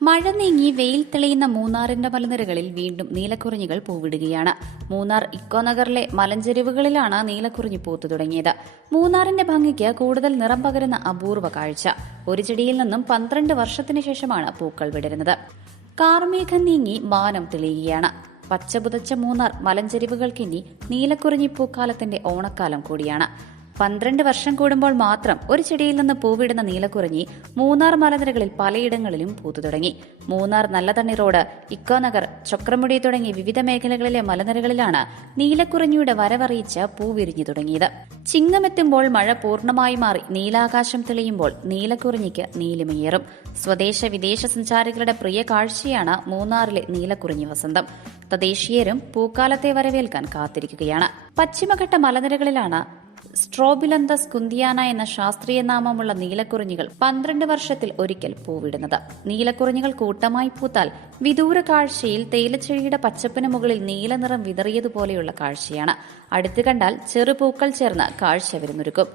മഴ നീങ്ങി വെയിൽ തെളിയുന്ന മൂന്നാറിന്റെ മലനിരകളിൽ വീണ്ടും നീലക്കുറിഞ്ഞികൾ പൂവിടുകയാണ്. മൂന്നാർ ഇക്കോനഗറിലെ മലഞ്ചെരിവുകളിലാണ് നീലക്കുറിഞ്ഞി പൂത്തു തുടങ്ങിയത്. മൂന്നാറിന്റെ ഭംഗിക്ക് കൂടുതൽ നിറം പകരുന്ന അപൂർവ കാഴ്ച. ഒരു ചെടിയിൽ നിന്നും 12 വർഷത്തിനു ശേഷമാണ് പൂക്കൾ വിടരുന്നത്. കാർമേഘം നീങ്ങി മാനം തെളിയുകയാണ്. പച്ചപുതച്ച മൂന്നാർ മലഞ്ചെരിവുകൾക്കിനി നീലക്കുറിഞ്ഞി പൂക്കാലത്തിന്റെ ഓണക്കാലം കൂടിയാണ്. 12 വർഷം കൂടുമ്പോൾ മാത്രം ഒരു ചെടിയിൽ നിന്ന് പൂവിടുന്ന നീലക്കുറിഞ്ഞി മൂന്നാർ മലനിരകളിൽ പലയിടങ്ങളിലും പൂത്തു തുടങ്ങി. മൂന്നാർ നല്ലതണ്ണി റോഡ്, ഇക്കോനഗർ, ചക്രമുടി തുടങ്ങി വിവിധ മേഖലകളിലെ മലനിരകളിലാണ് നീലക്കുറിഞ്ഞിയുടെ വരവറിയിച്ച് പൂവിരിഞ്ഞു തുടങ്ങിയത്. ചിങ്ങമെത്തുമ്പോൾ മഴ പൂർണ്ണമായി മാറി നീലാകാശം തെളിയുമ്പോൾ നീലക്കുറിഞ്ഞിക്ക് നീലിമയേറും. സ്വദേശ വിദേശ സഞ്ചാരികളുടെ പ്രിയ കാഴ്ചയാണ് മൂന്നാറിലെ നീലക്കുറിഞ്ഞി വസന്തം. തദ്ദേശീയരും പൂക്കാലത്തെ വരവേൽക്കാൻ കാത്തിരിക്കുകയാണ്. പശ്ചിമഘട്ട മലനിരകളിലാണ് സ്ട്രോബിലന്തസ് കുന്തിയാന എന്ന ശാസ്ത്രീയ നാമമുള്ള നീലക്കുറിഞ്ഞികൾ 12 വർഷത്തിൽ ഒരിക്കൽ പൂവിടുന്നത്. നീലക്കുറിഞ്ഞികൾ കൂട്ടമായി പൂത്താൽ വിദൂര കാഴ്ചയിൽ തേയിലച്ചെടിയുടെ പച്ചപ്പിന് മുകളിൽ നീലനിറം വിതറിയതുപോലെയുള്ള കാഴ്ചയാണ്. അടുത്തു കണ്ടാൽ ചെറുപൂക്കൾ ചേർന്ന് കാഴ്ച വിരുന്നൊരുക്കും.